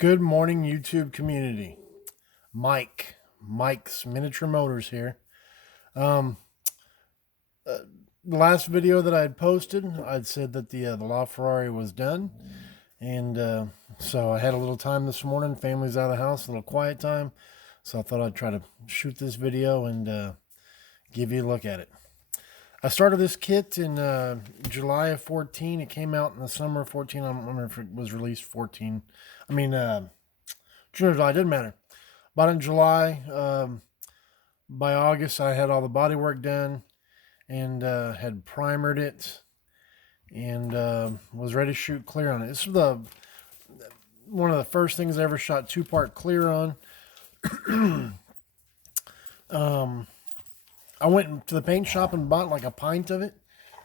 Good morning, YouTube community. Mike's Miniature Motors here. Um, the last video that I had posted, I'd said that the LaFerrari was done, and so I had a little time this morning. Family's out of the house, a little quiet time, so I thought I'd try to shoot this video and give you a look at it. I started this kit in July of 14. It came out in the summer of 14. I don't remember if it was released 14. I mean, June or July, didn't matter. Bought in July. By August, I had all the body work done and had primered it and was ready to shoot clear on it. This was one of the first things I ever shot two-part clear on. I went to the paint shop and bought like a pint of it.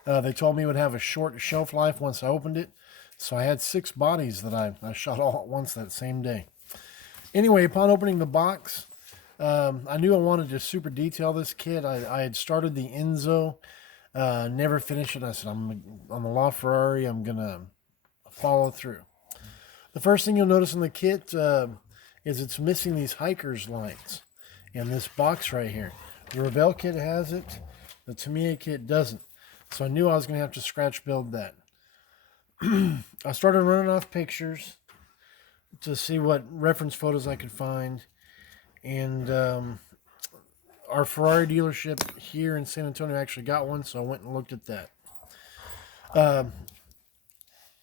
They told me it would have a short shelf life once I opened it. So I had 6 bodies that I shot all at once that same day. Anyway, upon opening the box, I knew I wanted to super detail this kit. I had started the Enzo, never finished it. I said, on the LaFerrari, I'm going to follow through. The first thing you'll notice in the kit is it's missing these hiker's lines in this box right here. The Revell kit has it. The Tamiya kit doesn't. So I knew I was going to have to scratch build that. I started running off pictures to see what reference photos I could find. And our Ferrari dealership here in San Antonio actually got one, so I went and looked at that.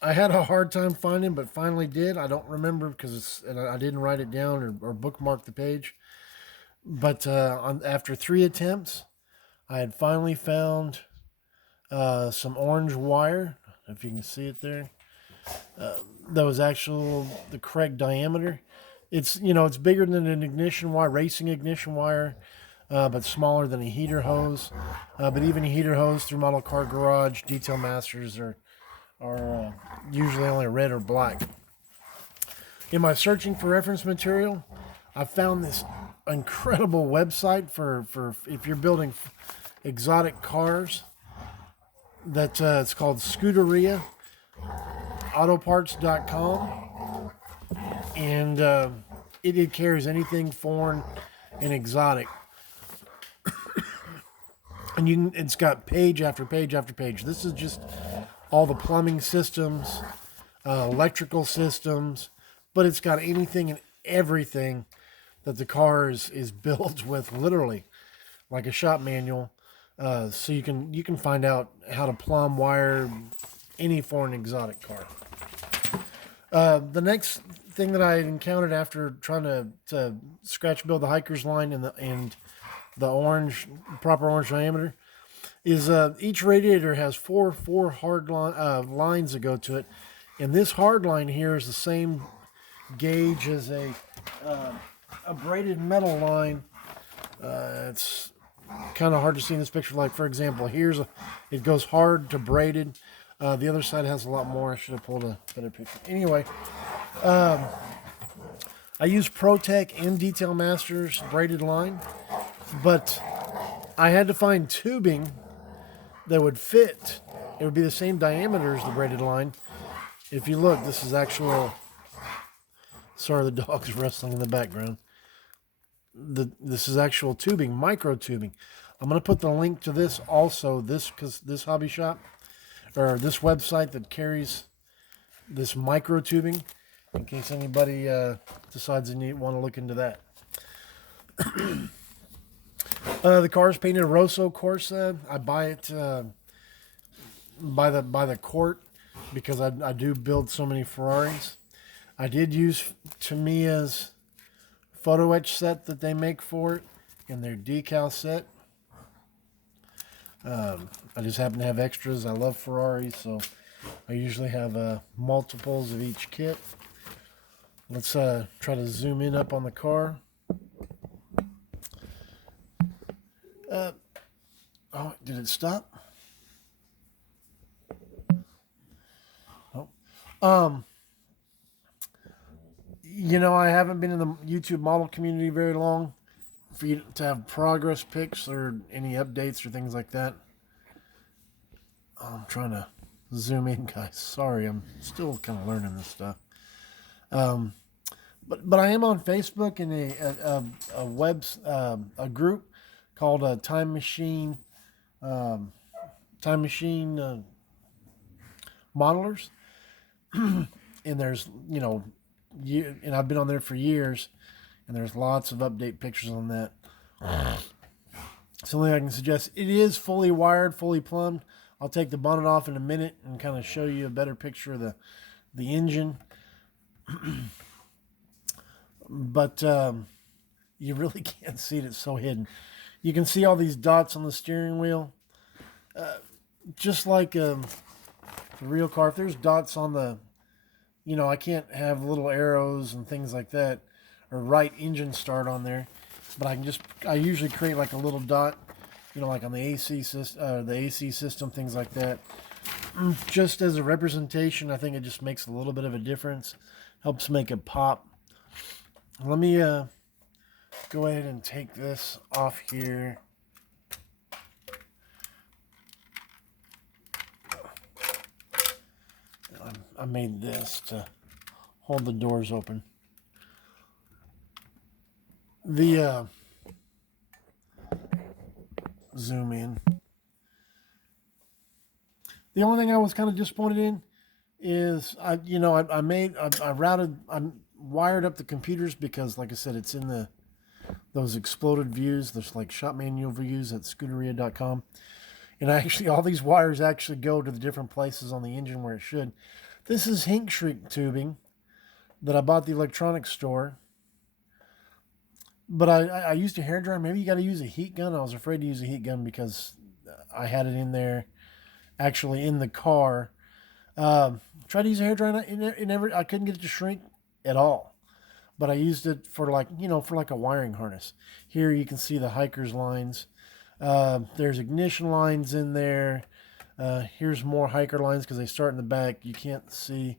I had a hard time finding, but finally did. I don't remember because I didn't write it down or bookmark the page. But after 3 attempts, I had finally found some orange wire, if you can see it there. That was actually the correct diameter. It's bigger than an ignition wire, racing ignition wire, but smaller than a heater hose. But even a heater hose through Model Car Garage, Detail Masters are usually only red or black. In my searching for reference material, I found this incredible website for if you're building exotic cars. That it's called Scuderia Autoparts.com, and it carries anything foreign and exotic. And it's got page after page after page. This is just all the plumbing systems, electrical systems, but it's got anything and everything that the car is built with, literally, like a shop manual. So you can find out how to plumb, wire any foreign exotic car. The next thing that I encountered after trying to scratch build the hiker's line and the proper orange diameter is each radiator has four hard lines that go to it, and this hard line here is the same gauge as a braided metal line. It's kind of hard to see in this picture. Like, for example, it goes hard to braided. The other side has a lot more. I should have pulled a better picture. Anyway, I use ProTech and Detail Masters braided line, but I had to find tubing that would fit. It would be the same diameter as the braided line. If you look, this is actual. Sorry, the dog's wrestling in the background. This is actual tubing, micro tubing. I'm going to put the link to this also, because this hobby shop, or this website that carries this micro tubing, in case anybody decides they want to look into that. The car is painted Rosso Corsa. I buy it by the quart because I do build so many Ferraris. I did use Tamiya's photo etch set that they make for it in their decal set. I just happen to have extras. I love Ferraris, so I usually have multiples of each kit. Let's try to zoom in up on the car. Oh, did it stop? Oh. I haven't been in the YouTube model community very long for you to have progress pics or any updates or things like that. I'm trying to zoom in, guys. Sorry, I'm still kind of learning this stuff. But I am on Facebook in a web a group called Time Machine Time Machine Modelers, and there's and I've been on there for years, and there's lots of update pictures on that. Something I can suggest. It is fully wired, fully plumbed. I'll take the bonnet off in a minute and kind of show you a better picture of the engine. But you really can't see it. It's so hidden. You can see all these dots on the steering wheel. Just like the real car, if there's dots on the, I can't have little arrows and things like that, or write engine start on there. But I usually create like a little dot, like on the AC system, things like that. Just as a representation, I think it just makes a little bit of a difference. Helps make it pop. Let me go ahead and take this off here. I made this to hold the doors open. The zoom in. The only thing I was kind of disappointed in is I wired up the computers because, like I said, it's in those exploded views. There's like shop manual views at Scuderia.com. And all these wires actually go to the different places on the engine where it should. This is Hink Shrink tubing that I bought at the electronics store. But I used a hairdryer. Maybe you got to use a heat gun. I was afraid to use a heat gun because I had it in there, actually in the car. Tried to use a hairdryer. I couldn't get it to shrink at all. But I used it for like a wiring harness. Here you can see the hiker's lines. There's ignition lines in there. Here's more hiker lines because they start in the back. You can't see.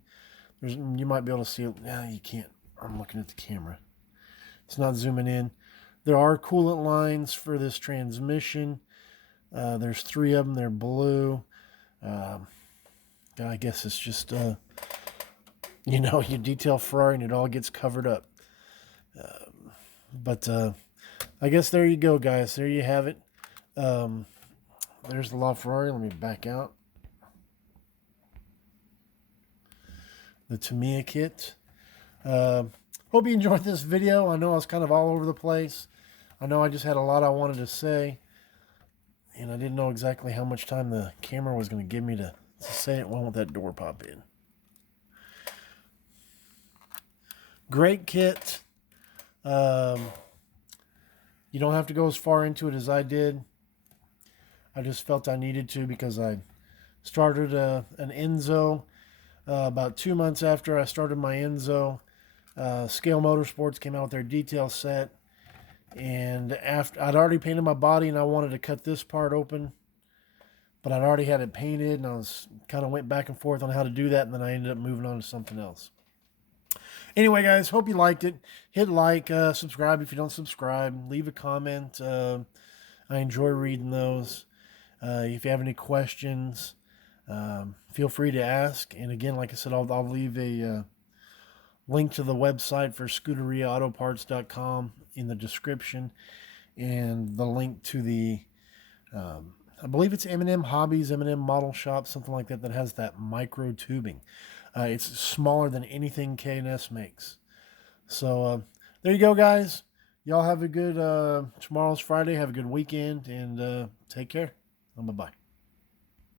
You might be able to see it. Yeah, you can't. I'm looking at the camera. It's not zooming in. There are coolant lines for this transmission. There's 3 of them. They're blue. I guess it's just, you detail Ferrari and it all gets covered up. But I guess there you go, guys. There you have it. There's the LaFerrari. Let me back out. The Tamiya kit. Hope you enjoyed this video. I know I was kind of all over the place. I know I just had a lot I wanted to say. And I didn't know exactly how much time the camera was going to give me to say it. Why won't that door pop in? Great kit. You don't have to go as far into it as I did. I just felt I needed to because I started an Enzo about 2 months after I started my Enzo. Scale Motorsports came out with their detail set, and after I'd already painted my body and I wanted to cut this part open, but I'd already had it painted, and I was kind of went back and forth on how to do that, and then I ended up moving on to something else. Anyway, guys, hope you liked it. Hit like, subscribe if you don't subscribe, leave a comment. I enjoy reading those. If you have any questions, feel free to ask. And again, like I said, I'll leave a link to the website for ScuderiaAutoparts.com in the description, and the link to the, I believe it's M&M Hobbies, M&M Model Shop, something like that, that has that micro tubing. It's smaller than anything K&S makes. So there you go, guys. Y'all have a good, tomorrow's Friday. Have a good weekend, and take care. Bye-bye.